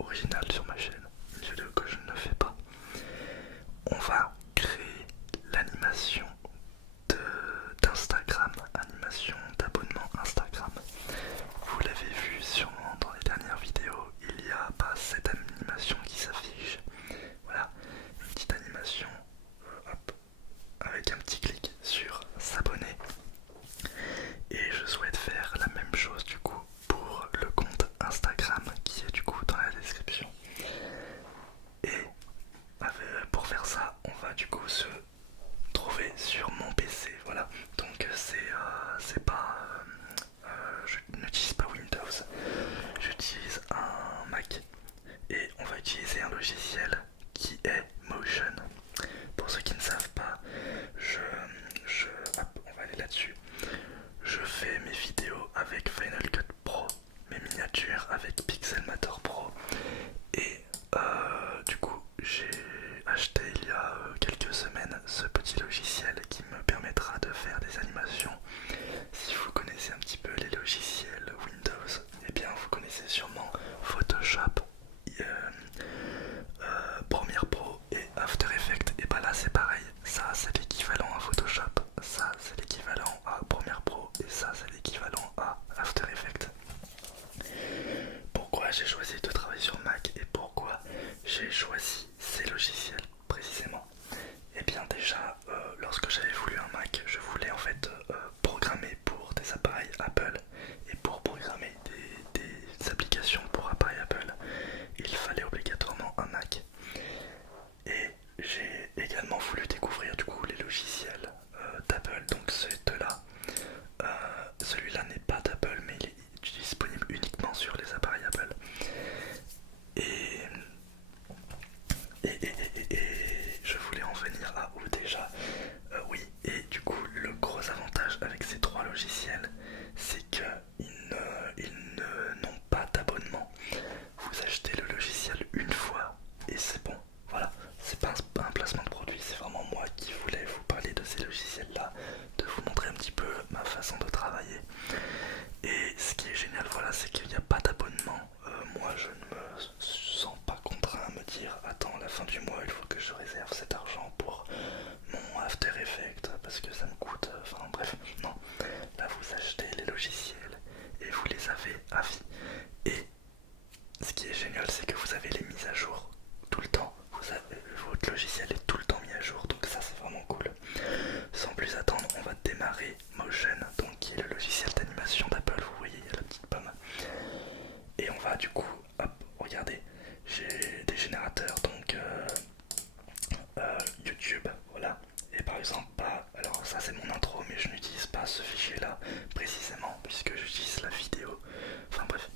originale sur ma chaîne, une vidéo que je ne fais pas. On va créer l'animation d'Instagram, animation d'abonnement Instagram. Vous l'avez vu sûrement dans les dernières vidéos, il y a cette animation qui s'affiche. Voilà, une petite animation, hop, avec un petit clic sur s'abonner. Et je souhaite faire la même chose du coup pour le compte Instagram qui est du coup dans la description. Et pour faire ça, on va du coup se trouver sur mon PC. Voilà, donc c'est pas. Je n'utilise pas Windows, j'utilise un Mac. Et on va utiliser un logiciel qui est Motion. Pour ceux qui ne savent pas, hop, on va aller là-dessus. Je fais mes vidéos avec Final Cut Pro, mes miniatures avec Pixelmator Pro. Et du coup, j'ai acheté il y a quelques semaines ce petit logiciel qui me permettra de faire des animations. Si vous connaissez un petit peu les logiciels Windows, eh bien vous connaissez sûrement Photoshop, Premiere Pro et After Effects. Et bah là c'est pareil, ça c'est l'équivalent à Photoshop, ça c'est l'équivalent à Premiere Pro et ça c'est l'équivalent à After Effects. Pourquoi j'ai choisi de travailler sur Mac et pourquoi j'ai choisi ces logiciels précisément? Et bien déjà, lorsque j'avais voulu un Mac, je voulais en fait programmer pour des appareils Apple. Et pour programmer des applications pour appareils Apple, il fallait obligatoirement un Mac. Et j'ai également voulu découvrir du coup les logiciels d'Apple, donc ces deux-là. Celui-là n'est pas d'Apple, mais il est disponible uniquement sur les appareils Apple. Et, et je voulais en venir à où déjà. Oui, et du coup le gros avantage avec ces trois logiciels, c'est qu'ils n'ont pas d'abonnement. Vous achetez le logiciel une fois et c'est bon. Voilà, c'est pas un placement de produit, c'est vraiment moi qui voulais vous parler de ces logiciels là, de vous montrer un petit peu ma façon de travailler. Et ce qui est génial, voilà, c'est qu'il n'y a pas d'abonnement. Moi je ne me sens pas contraint à me dire attends, à la fin du mois il faut que je réserve cet argent pour mon After Effects parce que ça me coûte, enfin bref, non. Là vous achetez les logiciels et vous les avez à vie. Et ce qui est génial, c'est que vous avez les mises à jour tout le temps. Votre logiciel est tout le temps mis à jour, donc ça c'est vraiment cool. Sans plus attendre, on va démarrer Motion, donc qui est le logiciel d'animation d'Apple. Vous voyez, il y a la petite pomme. Et on va du coup, hop, regardez, j'ai des générateurs, donc YouTube, voilà. Et par exemple, alors ça c'est mon intro, mais je n'utilise pas ce fichier là précisément puisque j'utilise la vidéo. Enfin bref.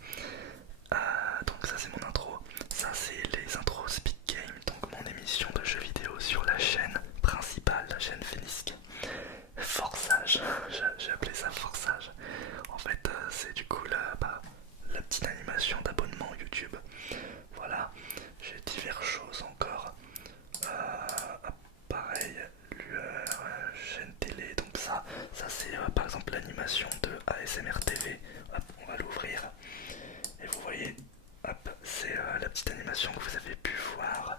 Donc ça c'est mon intro, ça c'est les intros Speed Game, donc mon émission de jeux vidéo sur la chaîne principale, la chaîne Fénisque. Forçage, j'ai appelé ça forçage. En fait c'est du coup la petite animation d'abonnement YouTube. Voilà, j'ai diverses choses encore. Pareil, lueur, chaîne télé, donc ça c'est par exemple l'animation de ASMR TV. Hop, on va l'ouvrir. Et vous voyez, hop, c'est la petite animation que vous avez pu voir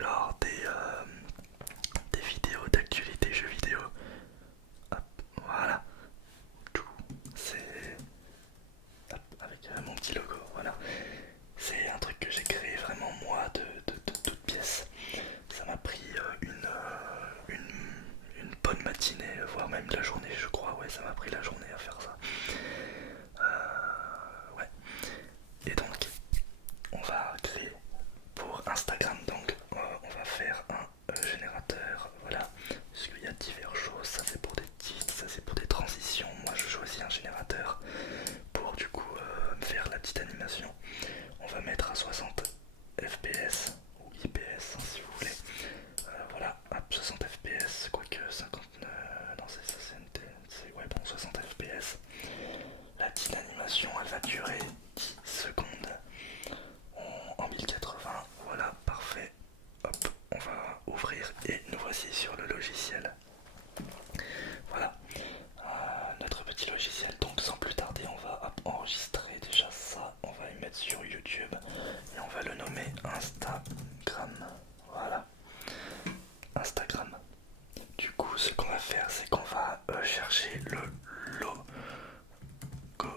lors des vidéos d'actualité jeux vidéo. Hop, voilà. Tout, c'est avec mon petit logo, voilà. C'est un truc que j'ai créé vraiment moi de toutes pièces. Ça m'a pris une bonne matinée, voire même la journée, je crois. Ouais, ça m'a pris la journée à faire ça. Ouais. Et donc, on va créer pour Instagram. Donc, on va faire un générateur. Voilà. Parce qu'il y a diverses choses. Ça, c'est pour des titres, ça, c'est pour des transitions. Moi, je choisis un générateur pour du coup me faire la petite animation. On va mettre à 60 fps ou IPS hein, si vous voulez. Voilà, hop, 60 fps, quoique 59. Non, c'est ouais, bon, 60 fps. La petite animation, elle va durer 10 secondes en 1080. Voilà, parfait. Hop, on va ouvrir et nous voici sur le logiciel. Voilà, notre petit logiciel. Donc sans plus tarder, on va enregistrer déjà ça. On va y mettre sur YouTube et on va le Instagram. Voilà, Instagram. Du coup, ce qu'on va faire, c'est qu'on va chercher le logo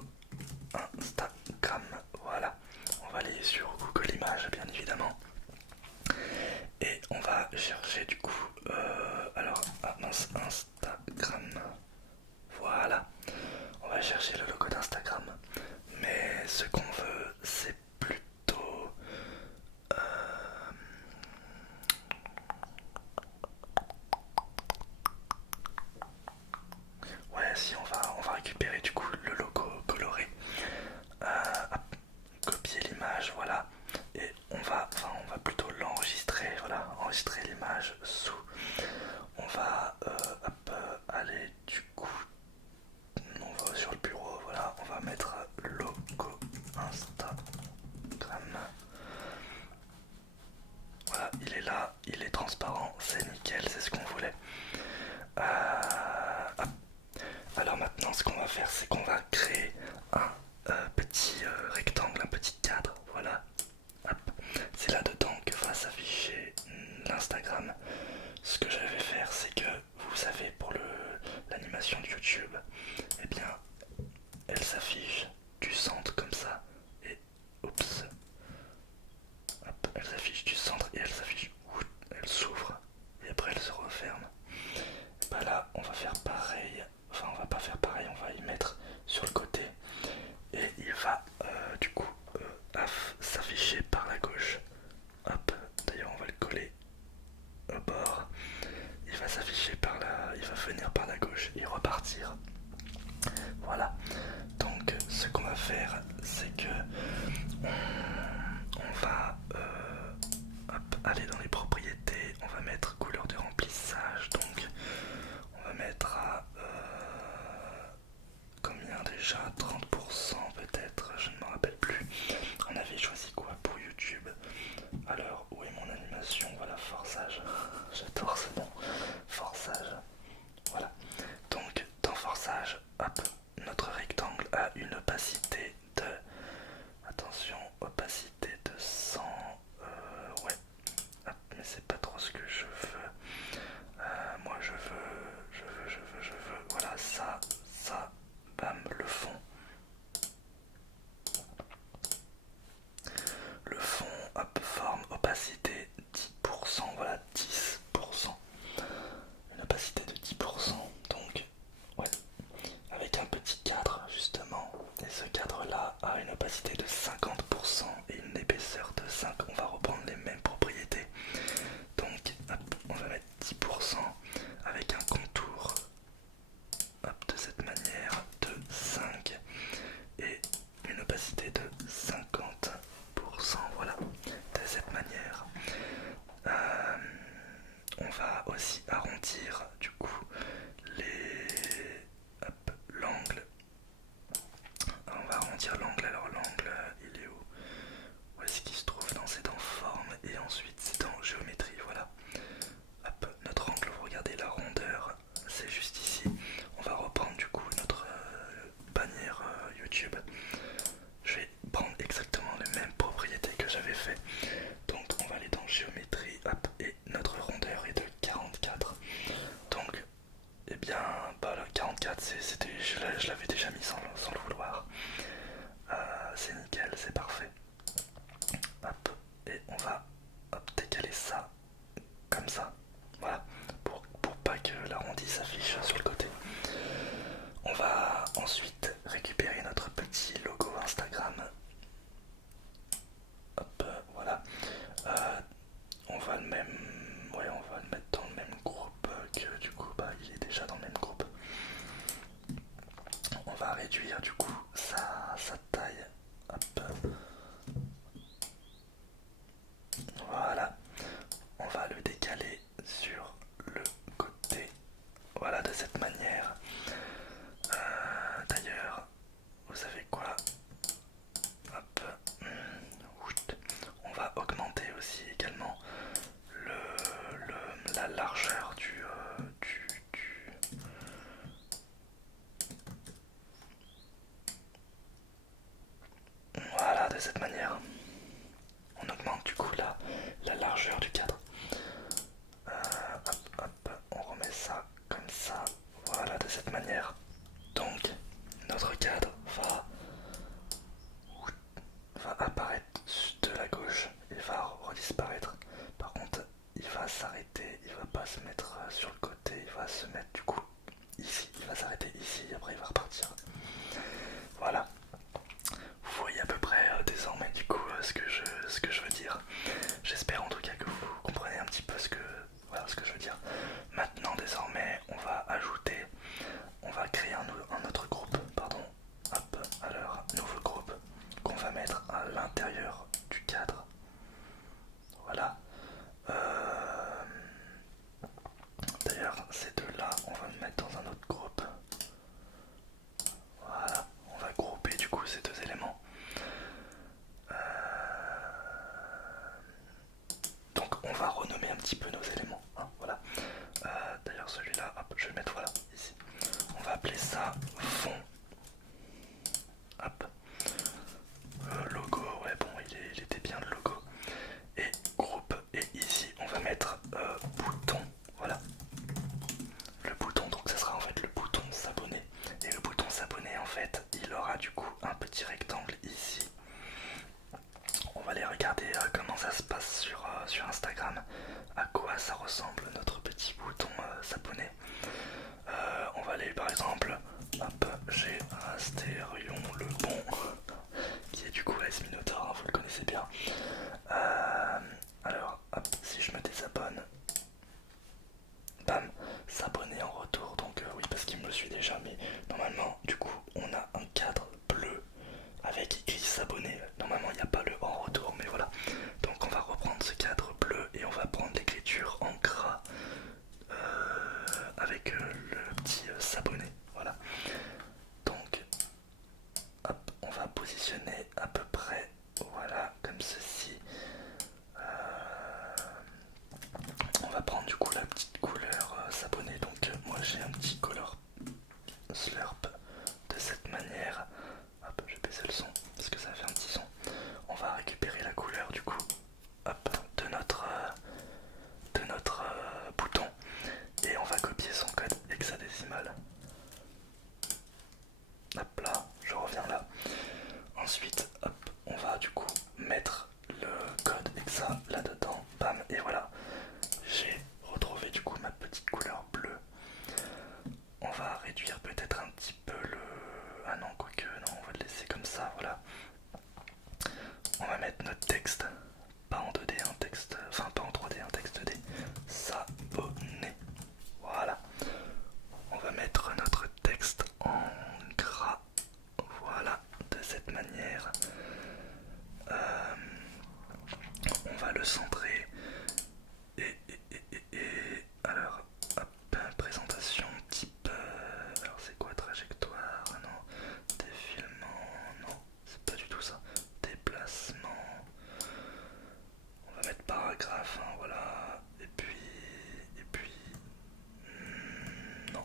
Instagram. Voilà, on va aller sur Google Images, bien évidemment. Et on va chercher du coup, alors, ah mince, Instagram. Voilà, on va chercher le logo d'Instagram. Mais ce qu'on veut, c'est plutôt... Ouais, si on va récupérer du coup le logo coloré. Hop, copier l'image, voilà. Et on va plutôt l'enregistrer, voilà, enregistrer l'image sous. On va hop, aller du coup, on va sur le bureau, voilà, on va mettre logo Instagram. Voilà, il est là, il est transparent, c'est nickel, c'est ce qu'on voulait. Hop. Alors maintenant, ce qu'on va faire, c'est qu'on va créer un petit rectangle, un petit cadre, voilà. Hop. C'est là-dedans que va s'afficher l'Instagram. Ce que je vais faire, c'est que, vous savez, pour l'animation de YouTube, eh bien, elle s'affiche du centre comme ça. Et, oups, hop, elle s'affiche du centre et elle s'affiche, elle s'ouvre et après elle se referme. Bah là, on va faire pareil. Enfin, on va pas faire pareil, on va y mettre sur le côté et il va du coup s'afficher par la gauche. Hop, d'ailleurs on va le coller au bord. Il va s'afficher par là, il va venir par la gauche et repartir. Voilà. Donc ce qu'on va faire, c'est que on va hop, aller dans les propriétés, on va mettre couleur de remplissage. Donc on va mettre à combien déjà, 30% peut-être, je ne me rappelle plus. On avait choisi quoi pour YouTube? Alors, où est mon animation? Voilà, forçage. J'adore ce nom. Forçage. Voilà. Donc, dans forçage, hop, notre rectangle a une opacité de... Attention, opacité de 100... ouais. Hop, mais c'est pas trop ce que je veux. Moi, je veux... Voilà, ça, bam, le fond. Le fond, hop, forme, opacité 10%, voilà, 10%. Une opacité de 10%, donc, ouais, avec un petit cadre, justement. Et ce cadre-là a une opacité de 50% et une épaisseur de 5. On va reprendre les mêmes propriétés. Donc, hop, on va mettre 10% avec un contour, hop, de cette manière, de 5. Et une opacité de 50%, voilà, de cette manière. On va aussi arrondir du coup l'angle. On va arrondir l'angle, alors l'angle il est où? Où est-ce qu'il se trouve? Non, c'est dans forme et ensuite c'est dans géométrie, voilà. Hop, notre angle, vous regardez la rondeur, c'est juste ici. On va reprendre du coup notre bannière YouTube. Je vais prendre exactement les mêmes propriétés que j'avais fait. Donc on va aller dans géométrie, hop, et notre rondeur est de 44. Donc, eh bien, bah là, 44, je l'avais déjà mis sans le vouloir. C'est nickel, c'est parfait. Hop, et on va hop, décaler ça comme ça. Voilà, pour pas que l'arrondi s'affiche sur le côté. On va ensuite récupérer notre petit logo Instagram. Hop, voilà. On va le même, ouais, on va le mettre dans le même groupe que du coup, bah, il est déjà dans le même groupe. On va réduire du coup sa taille. Hop. Voilà. On va le décaler sur le côté. Voilà, de cette manière. D'ailleurs, vous savez quoi? Hop. On va augmenter aussi également la largeur Voilà, de cette manière. On augmente du coup là l'intérieur du cadre. Voilà. Euh, D'ailleurs, ces deux-là, on va le mettre dans un autre groupe. Voilà, on va grouper du coup ces deux éléments. Euh, Donc on va renommer un petit peu nos éléments. Hein, voilà. D'ailleurs celui-là, hop, je vais le mettre voilà ici. On va appeler ça fond. Hop. Logo, ouais bon il était bien le logo. Et groupe. Et ici on va mettre bouton. Voilà. Le bouton, donc ça sera en fait le bouton s'abonner. Et le bouton s'abonner en fait, il aura du coup un petit rectangle ici. On va aller regarder comment ça se passe sur Instagram, à quoi ça ressemble notre petit bouton s'abonner. On va aller par exemple, hop, j'ai Astérion le bon, qui est du coup AS Minotaur, hein, vous le connaissez bien. Alors, hop, si je me désabonne, bam, s'abonner en retour, donc oui parce qu'il me le suit déjà, mais normalement du coup on a un cadre bleu avec écrit s'abonner. Normalement il n'y a pas le en retour, mais voilà. Donc on va reprendre ce cadre bleu et on va prendre l'écriture en gras avec le petit s'abonner. Voilà. Donc hop, on va positionner à peu près voilà comme ceci. On va prendre du coup la petite couleur s'abonner. Donc moi j'ai un petit color slurp de cette manière. Hop, je vais baisser le son parce que ça fait un petit son. On va récupérer la couleur du coup hop, de notre bouton et on va copier son code hexadécimal. Hop là, je reviens là. Ensuite, hop, on va du coup mettre le code hexa là-dedans. Bam, et voilà. J'ai retrouvé du coup ma petite couleur bleue. On va réduire peut-être un petit peu le... Ah non, quoique, non, on va le laisser comme ça, voilà. On va mettre notre texte, pas en 2D, un texte, enfin pas en 3D, un texte 2D. S'abonner. Voilà. On va mettre notre texte en gras. Voilà, de cette manière. On va le centrer. Alors, hop, présentation type. Alors, c'est quoi trajectoire? Non. Défilement. Non, c'est pas du tout ça. Déplacement. On va mettre paragraphe, hein, voilà. Et puis. Non.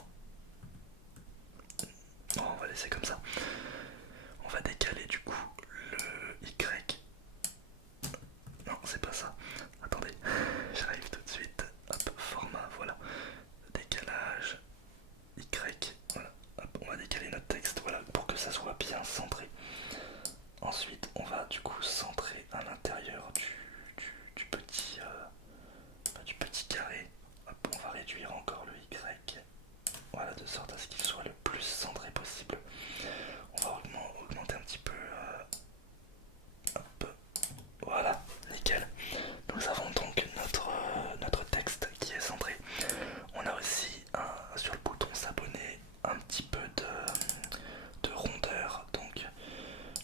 Non, on va laisser comme ça. On va décaler du coup le Y. Non, c'est pas ça. Attendez, j'arrive tout de suite. Hop, format, voilà. Décalage, Y. Voilà. Hop, on va décaler notre texte, voilà, pour que ça soit bien centré. Ensuite, on va du coup centrer à l'intérieur du petit carré. Hop, on va réduire encore le Y. Voilà, de sorte à ce qu'il soit le plus centré possible. On va augmenter un petit peu. Hop, voilà, nickel. Nous avons donc notre texte qui est centré. On a aussi sur le bouton s'abonner un petit peu de rondeur. Donc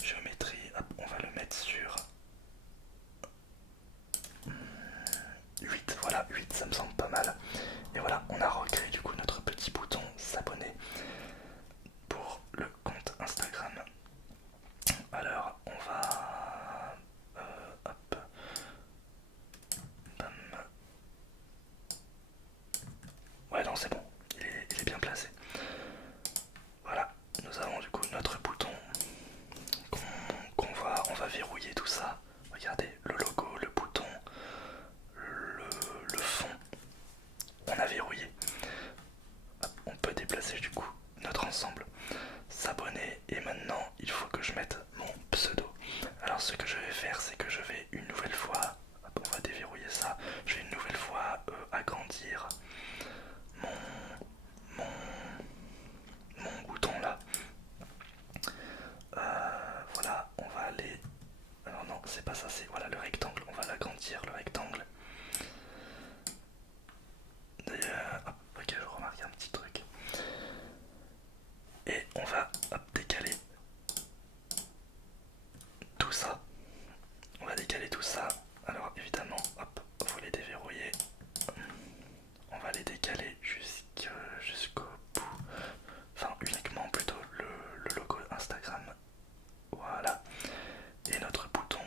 géométrie, hop, on va le mettre sur 8. Voilà, 8 ça me semble pas mal. Et voilà, on a recréé du coup notre petit bouton s'abonner pour le compte Instagram. Alors on va hop, bam. Ouais non c'est bon, il est bien placé. Voilà, nous avons du coup notre bouton on va verrouiller tout ça. Regardez, le logo, le bouton, le fond, on a verrouillé. Hop, on peut déplacer du coup notre ensemble, s'abonner et maintenant il faut que je mette mon pseudo. Alors ce que je vais faire c'est que je vais une nouvelle fois, hop, on va déverrouiller ça, je vais une nouvelle fois agrandir mon, mon bouton là. Voilà, on va aller... Alors non, c'est pas ça, c'est voilà le rectangle, on va l'agrandir le rectangle. D'ailleurs, hop, ok, je remarque un petit truc. Et on va hop, décaler tout ça. décaler tout ça. Alors évidemment, hop, faut les déverrouiller. On va les décaler jusqu'au bout. Enfin, uniquement plutôt le logo Instagram. Voilà. Et notre bouton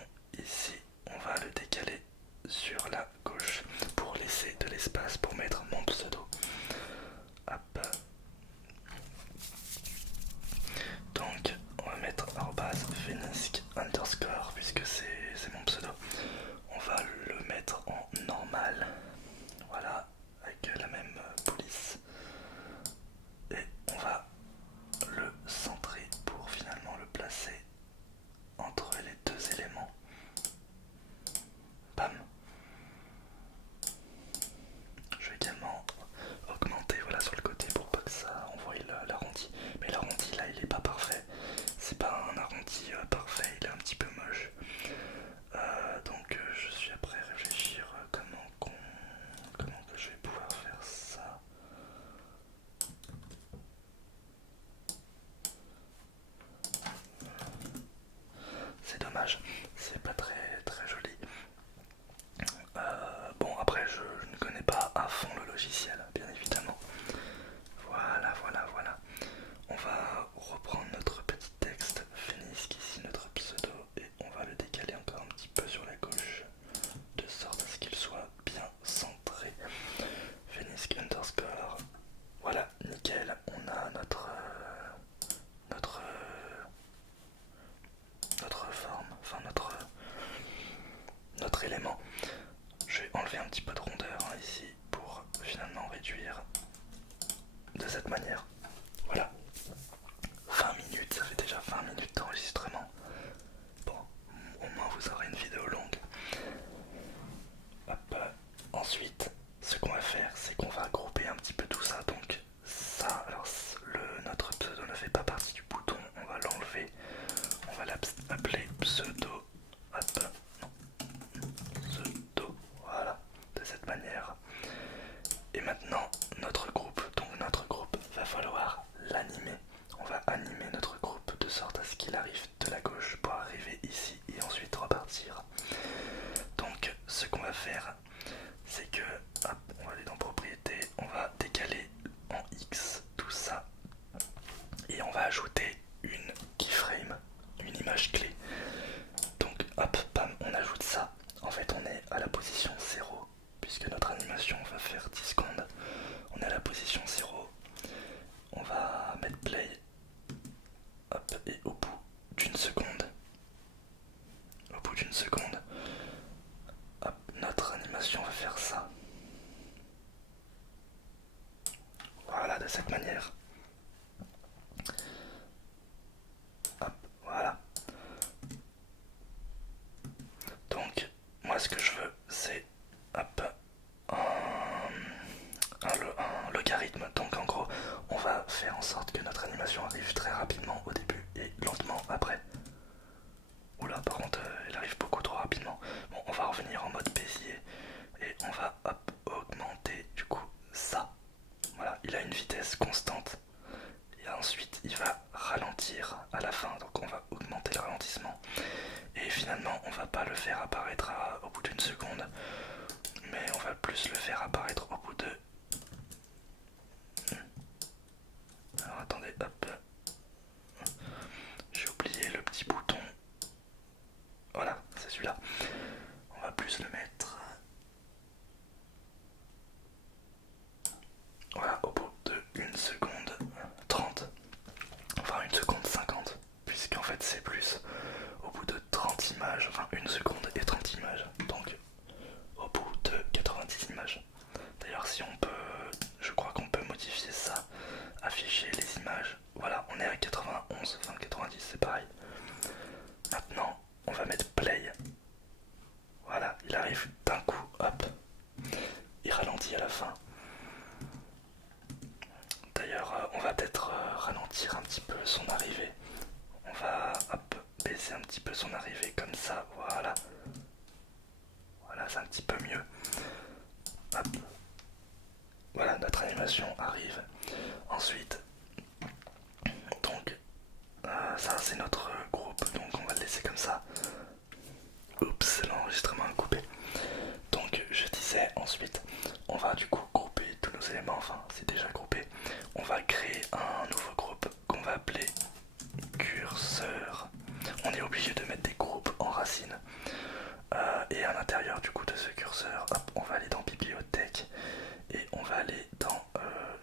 ici, on va le décaler sur la gauche pour laisser de l'espace pour mettre mon pseudo. Hop. Donc, on va mettre @fenisk_ puisque c'est mon pseudo. On va le mettre en normal. Voilà, avec la même police. Et on va le centrer pour finalement le placer entre les deux éléments. Bam. Je vais également augmenter voilà, sur le côté pour pas que ça envoie l'arrondi. Mais l'arrondi là il est pas parfait. C'est pas un arrondi parfait, il est un petit peu moche. Donc je suis après à réfléchir comment que je vais pouvoir faire ça. C'est dommage, c'est pas très joli. Bon après je ne connais pas à fond le logiciel bien évidemment. Voilà. On va reprendre notre petit texte Fenisk ici, notre pseudo, et on va le décaler encore un petit peu sur la gauche de sorte à ce qu'il soit bien centré. Fenisk _ voilà, nickel, on a notre forme, enfin notre élément. Je vais enlever un petit peu de rondeur ici pour finalement réduire de cette manière. Voilà. 20 minutes, ça fait déjà 20 minutes d'enregistrement. Bon, au moins vous aurez une vidéo longue. Hop. Ensuite, ce qu'on va faire, c'est qu'on va grouper un petit peu tout ça. Donc ça, alors notre pseudo ne fait pas partie du bouton, on va l'enlever. On va l'appeler pseudo. Hop. Non. Pseudo. Voilà, de cette manière. Et maintenant, notre groupe. Donc notre groupe, va falloir l'animer. On va animer notre groupe de sorte à ce qu'il arrive de la gauche pour arriver ici et ensuite repartir. Donc ce qu'on va faire, c'est que hop, on va aller dans propriété, on va décaler en X tout ça et on va ajouter une keyframe, une image clé. Donc hop, bam, on ajoute ça. En fait on est à la position 0 puisque notre animation va faire 10 secondes. On est à la position 0. On va mettre play. Hop, et au bout d'une seconde, hop, notre animation va faire ça. Voilà, de cette manière. Hop, voilà. Donc, moi ce que je veux, c'est hop, un logarithme. Donc en gros, on va faire en sorte que notre animation arrive très rapidement au début et lentement après. Oula, par contre, elle arrive beaucoup trop rapidement. Bon, on va revenir en mode Bézier et on va hop, augmenter du coup ça. Voilà, il a une vitesse constante et ensuite il va ralentir à la fin. Donc on va augmenter le ralentissement et finalement on va pas le faire apparaître au bout d'une seconde, mais on va plus le faire apparaître au bout de... Alors attendez, hop, j'ai oublié le petit bouton. Voilà, c'est celui-là. On va plus le mettre... Voilà, au bout de 1 seconde 30. Enfin 1 seconde 50. Puisqu'en fait c'est plus. Au bout de 30 images, enfin 1 seconde et 30 images. Donc au bout de 90 images. D'ailleurs si on peut... Je crois qu'on peut modifier ça. Afficher les images. Voilà, on est à 91, enfin 90, c'est pareil. Maintenant, on va mettre play. Voilà, il arrive d'un coup, hop. Il ralentit à la fin. D'ailleurs, on va peut-être ralentir un petit peu son arrivée. On va hop, baisser un petit peu son arrivée comme ça, voilà. Voilà, c'est un petit peu mieux. Hop. Voilà, notre animation arrive. Ensuite, donc, ça c'est notre groupe, donc on va le laisser comme ça. Oups, ensuite, on va du coup grouper tous nos éléments, enfin c'est déjà groupé. On va créer un nouveau groupe qu'on va appeler curseur. On est obligé de mettre des groupes en racine. Et à l'intérieur du coup de ce curseur, hop, on va aller dans bibliothèque et on va aller dans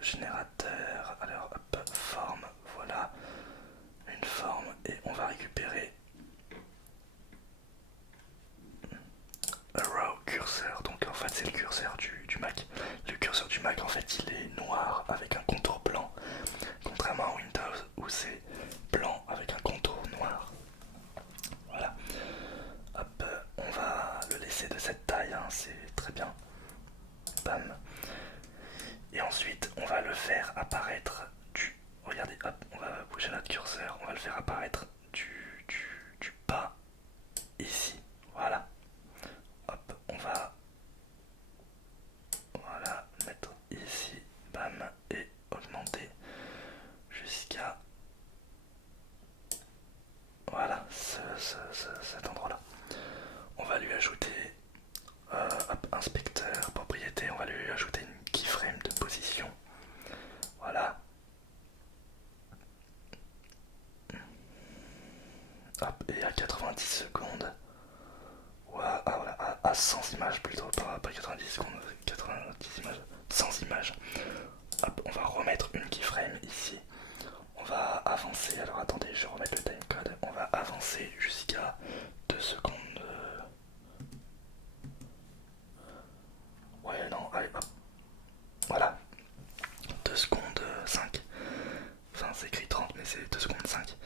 générateur. Alors hop, forme, voilà, une forme et on va récupérer row curseur. Donc en fait c'est le curseur du Mac. Le curseur du Mac en fait il est noir avec un contour blanc, contrairement à Windows où c'est blanc avec un contour noir. Voilà. Hop, on va le laisser de cette taille, hein, c'est très bien. Bam. Et ensuite, on va le faire apparaître du... Regardez, hop, on va bouger notre curseur, on va le faire apparaître du bas, ici. Voilà. Hop, on va... Voilà, mettre ici, bam, et augmenter jusqu'à... Voilà, cet endroit-là. On va lui ajouter hop, inspecteur, propriété, on va lui ajouter une keyframe de position. Voilà. Hop, et à 90 secondes. Voilà, à 100 images plutôt, pas 90 secondes, 90 images, 100 images. Hop, on va remettre une keyframe ici. On va avancer, alors attendez, je vais remettre le timecode. On va avancer jusqu'à 2 secondes. Ouais, non, allez, hop. Voilà, 2 secondes 5. Enfin, c'est écrit 30, mais c'est 2 secondes 5.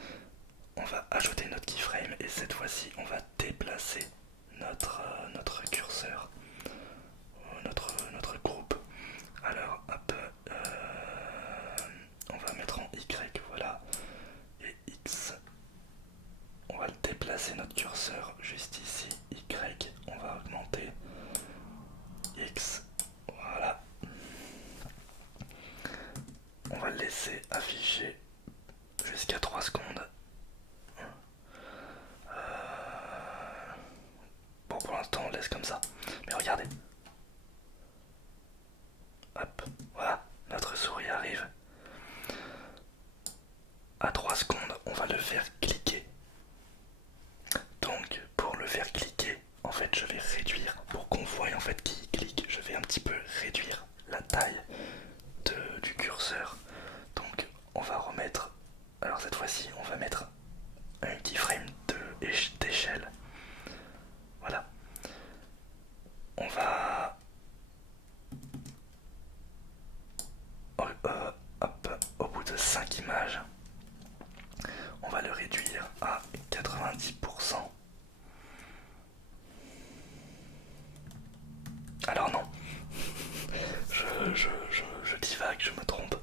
On va ajouter notre keyframe et cette fois-ci, on va déplacer notre curseur, notre groupe. Alors, hop, on va mettre en Y, voilà, et X. On va le déplacer notre curseur juste ici. Y, on va augmenter. X, voilà. On va le laisser afficher jusqu'à 3 secondes. Bon, pour l'instant, on laisse comme ça. Mais regardez. Hop, voilà, notre souris arrive. À 3 secondes, on va le faire cliquer. Donc, pour le faire cliquer, en fait, je vais réduire. Pour qu'on voie en fait qu'il clique, je vais un petit peu réduire la taille du curseur. Donc, on va remettre. Alors, cette fois-ci, on va mettre un keyframe d'échelle. Voilà. On va hop, au bout de 5 images, on va le réduire à 90%. Alors non, je divague, je me trompe,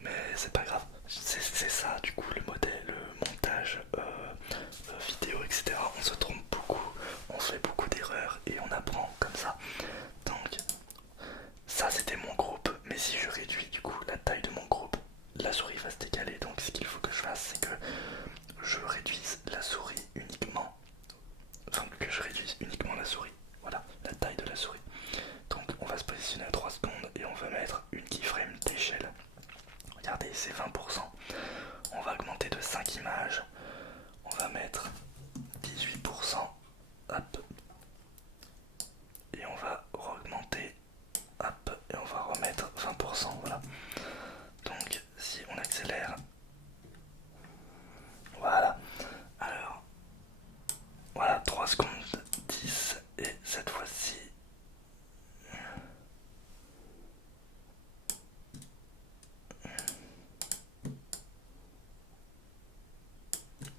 mais c'est pas grave. C'est ça du coup le modèle, le montage vidéo, etc. On se trompe beaucoup, on fait beaucoup d'erreurs et on apprend comme ça. Donc ça c'était mon groupe, mais si je réduis du coup la taille de mon groupe, la souris va se décaler. Donc ce qu'il faut que je fasse, c'est que je réduise la souris uniquement, enfin que je réduise uniquement la souris, voilà, la taille de la souris. Donc on va se positionner à 3 secondes et on va mettre une keyframe d'échelle. Regardez, c'est 20%. On va augmenter de 5 images. On va mettre 18%. Hop. Et on va augmenter. Hop. Et on va remettre 20%. Voilà. Donc si on accélère. Voilà. Alors. Voilà, 3 secondes 10. Et cette fois-ci.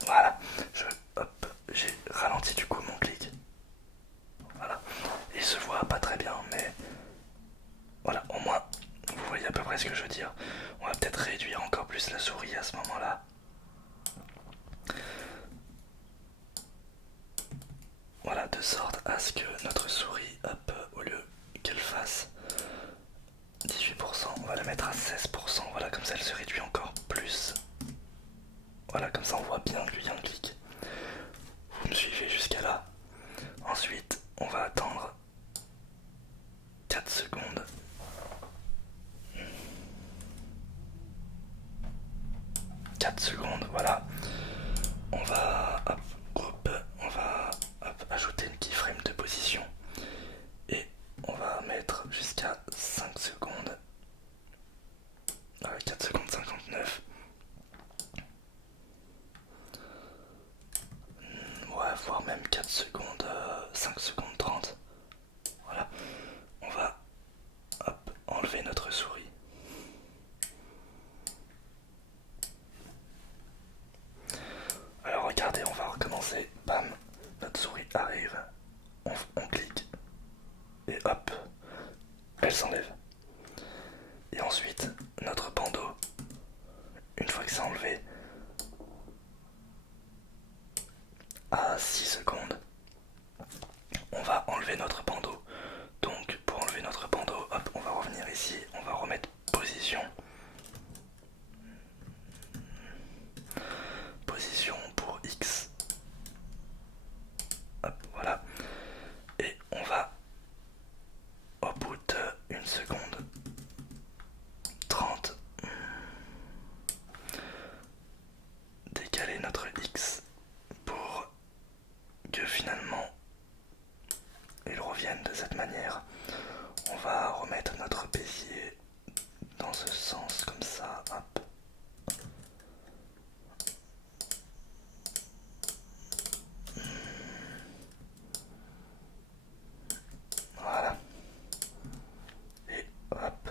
Voilà, j'ai ralenti du coup mon clic. Voilà, il se voit pas très bien, mais voilà, au moins vous voyez à peu près ce que je veux dire. On va peut-être réduire encore plus la souris à ce moment-là. Voilà, de sorte à ce que notre souris, hop, au lieu qu'elle fasse 18%, on va la mettre à 16%. Voilà, comme ça elle se réduit encore plus. Voilà, comme ça on voit bien qu'il y a un clic. Vous me suivez jusqu'à là. Ensuite, on va attendre 4 4 secondes, voilà. On va, hop, groupe, on va hop, ajouter une keyframe de position. Et on va mettre jusqu'à 5 secondes. 4 secondes 59. Ouais, voire même 4 secondes, 5 secondes 30. Voilà. On va hop, enlever notre souris. Alors regardez, on va recommencer. Bam, notre souris arrive. On clique. Et hop, elle s'enlève. Et ensuite, notre bandeau, une fois que c'est enlevé, à 6 secondes, on va enlever notre bandeau. Donc pour enlever notre bandeau, hop, on va revenir ici, on va remettre position. Position pour X. Hop, voilà. Et on va, au bout de 1 seconde 30, décaler notre X pour que finalement il revienne de cette manière. On va remettre notre bézier dans ce sens comme ça, hop. Voilà. Et hop,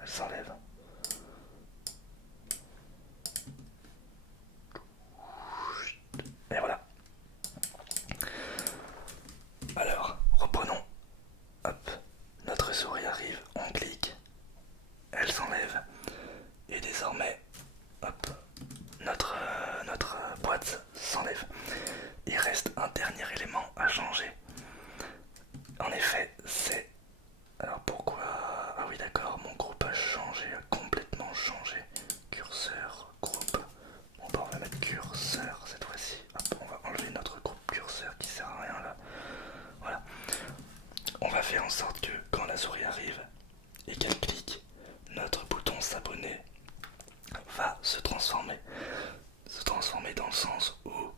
elle s'enlève. Et voilà. Alors, reprenons. Hop, notre souris arrive, on clique, elle s'enlève. Et désormais, hop, notre boîte s'enlève. Il reste un dernier élément à changer. En effet, c'est... Alors pourquoi... Ah oui d'accord, mon groupe a changé, a complètement changé. Curseur, groupe. Bon bah on va mettre curseur cette fois-ci. Hop, on va enlever notre groupe curseur qui sert à rien là. Voilà. On va faire en sorte que quand la souris arrive et qu'elle clique, notre bouton s'abonner va se transformer. Se transformer dans le sens où,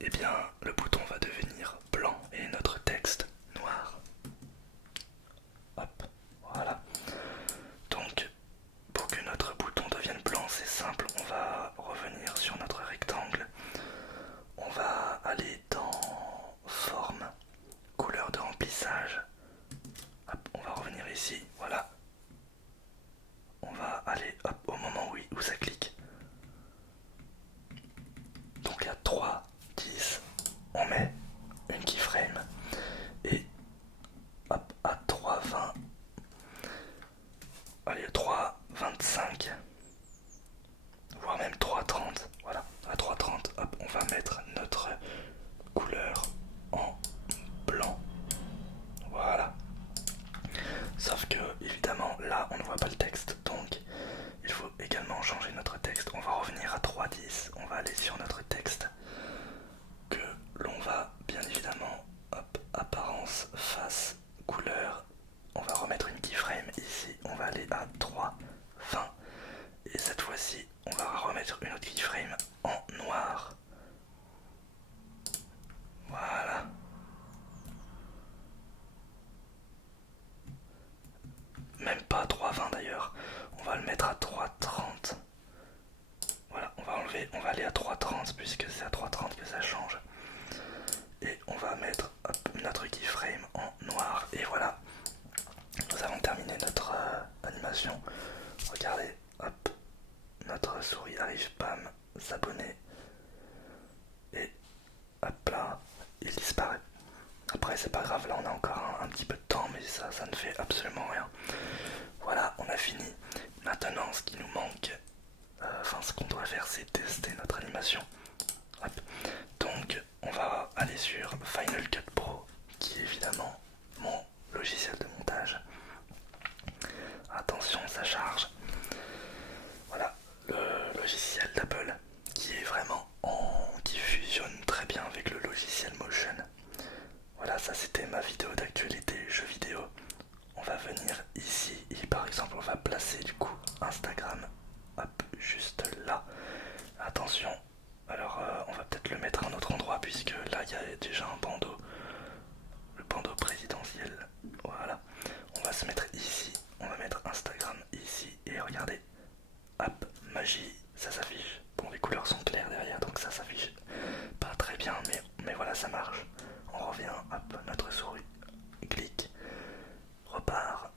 eh bien, le bouton va devenir blanc et notre texte noir. Hop, voilà. Donc, pour que notre bouton devienne blanc, c'est simple, on va revenir sur notre rectangle. On va aller dans forme, couleur de remplissage. Hop, on va revenir ici, voilà. On va aller hop, au moment où ça clique. Donc à 3, 10, on met une keyframe. Et hop, à 3, 20. Allez, 3, 25. Voire même 3, 30. Voilà, à 3, 30, hop, on va mettre notre couleur en blanc. Voilà. Sauf que, évidemment, là, on ne voit pas le texte. Donc, il faut également changer notre texte. On va revenir à 3, 10. On va aller sur notre texte. Que l'on va, bien évidemment, hop, apparence, face, couleur. On va remettre une keyframe ici. On va aller à 3, 20. Et cette fois-ci, on va remettre une autre keyframe en noir. Voilà. Même pas 3,20 d'ailleurs. On va le mettre à 3,30. Voilà, on va enlever, on va aller à 3,30 puisque c'est à 3,30 que ça change. Et on va mettre hop, notre keyframe en noir. Et voilà, nous avons terminé notre animation. Regardez, hop, notre souris arrive, bam, s'abonner. Et hop là, il disparaît. Après c'est pas grave, là on a encore un petit peu de temps, mais ça ne fait absolument rien. Voilà, on a fini. Maintenant ce qui nous manque, ce qu'on doit faire, c'est tester notre animation. Hop. Donc on va aller sur Final Cut Pro, qui est évidemment mon logiciel de montage. Attention, ça charge. Voilà, le logiciel d'Apple qui est vraiment qui fusionne très bien avec le logiciel Motion. Voilà, ça c'était ma vidéo d'actualité jeux vidéo. On va venir ici et par exemple on va placer du coup Instagram, hop, juste là. logiciel. Voilà. On va se mettre ici. On va mettre Instagram ici. Et regardez. Hop, magie, ça s'affiche. Bon, les couleurs sont claires derrière, donc ça s'affiche pas très bien, mais voilà, ça marche. On revient, hop, notre souris, clic, repart,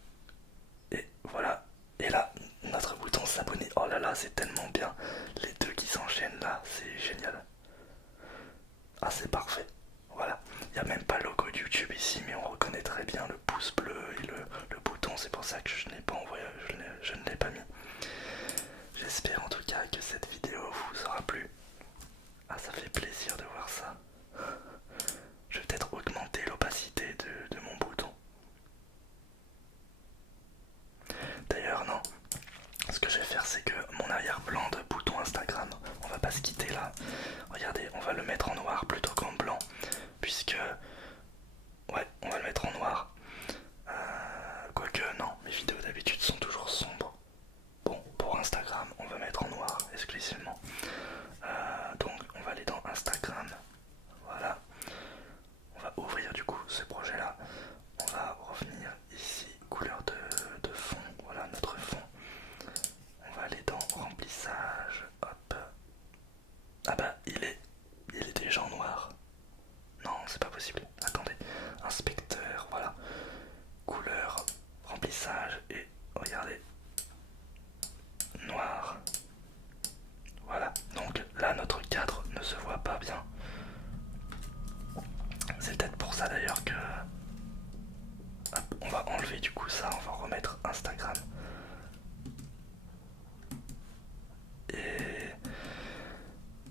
et voilà. Et là, notre bouton s'abonner. Oh là là, c'est tellement bien. Les deux qui s'enchaînent là, c'est génial. Ah, c'est parfait. Voilà. Il n'y a même pas le logo de YouTube ici, mais on reconnaît très bien le pouce bleu et le bouton. C'est pour ça que je n'ai pas envoyé, je ne l'ai pas mis. J'espère en tout cas que cette vidéo vous aura plu. Ah, ça fait plaisir de voir ça. Je vais peut-être augmenter l'opacité de mon bouton. D'ailleurs, non. Ce que je vais faire, c'est que mon arrière-plan de bouton Instagram, on va pas se quitter là. Regardez, on va le mettre en noir plutôt qu'en blanc. Puisque... Ouais, on va le mettre en noir. Quoique, non, mes vidéos d'habitude sont toujours sombres. Bon, pour Instagram, on va mettre en noir exclusivement. Donc, on va aller dans Instagram. Voilà. On va ouvrir du coup ce projet là. On va revenir ici, couleur de fond. Voilà notre fond. On va aller dans remplissage. Hop. Ah bah il est déjà en noir. Non, c'est pas possible. Attendez. Inspecteur, voilà. Couleur, remplissage et regardez. Noir. Voilà. Donc là notre cadre ne se voit pas bien. C'est peut-être pour ça d'ailleurs que... Hop, on va enlever du coup ça, on va remettre Instagram.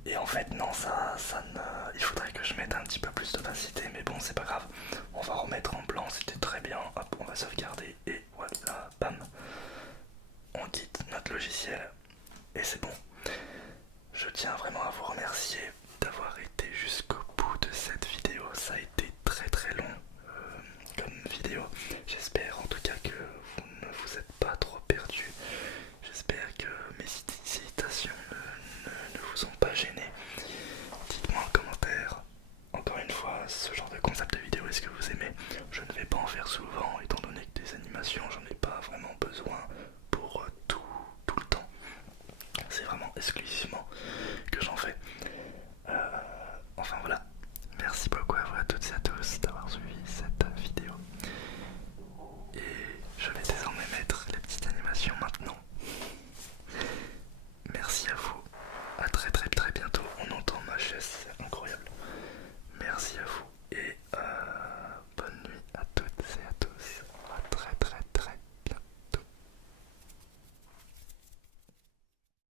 Et en fait non, ça ne... Il faudrait que je mette un petit peu plus d'opacité, mais bon c'est